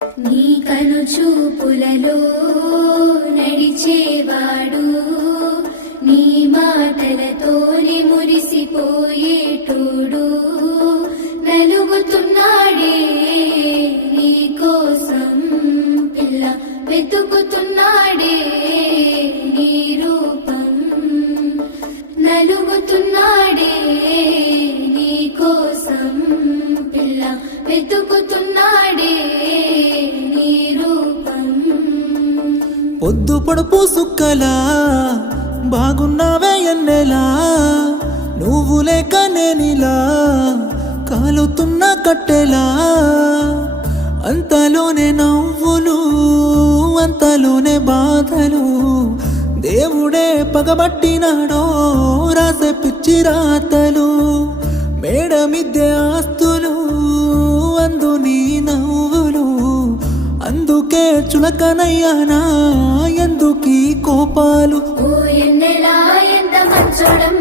నీ కను చూపులలో నడిచేవాడు నీ మాటలతోనే మురిసిపోయేటోడు నలుగుతున్నాడే నీ కోసం పిల్ల వెతుకుతున్నాడే నీ రూపం నలుగుతున్నాడే నీ కోసం పిల్ల వెతుకుతున్నాడే నీ రూపం పొద్దు పొడుపు సుక్కలా బాగున్నావే ఎన్నెలా నువ్వు లేక నేనిలా కాలుతున్న కట్టెలా అంతలోనే నవ్వులు అంతలోనే బాధలు దేవుడే పగబట్టినాడో రాసే పిచ్చి రాతలు మేడ మిద్దె ఆస్తులు అందు నీ నవ్వులు అందుకే చులకనయ్యానా ఎందుకీ కోపాలు ఓ ఎన్నెలా ఎంత మంచోడం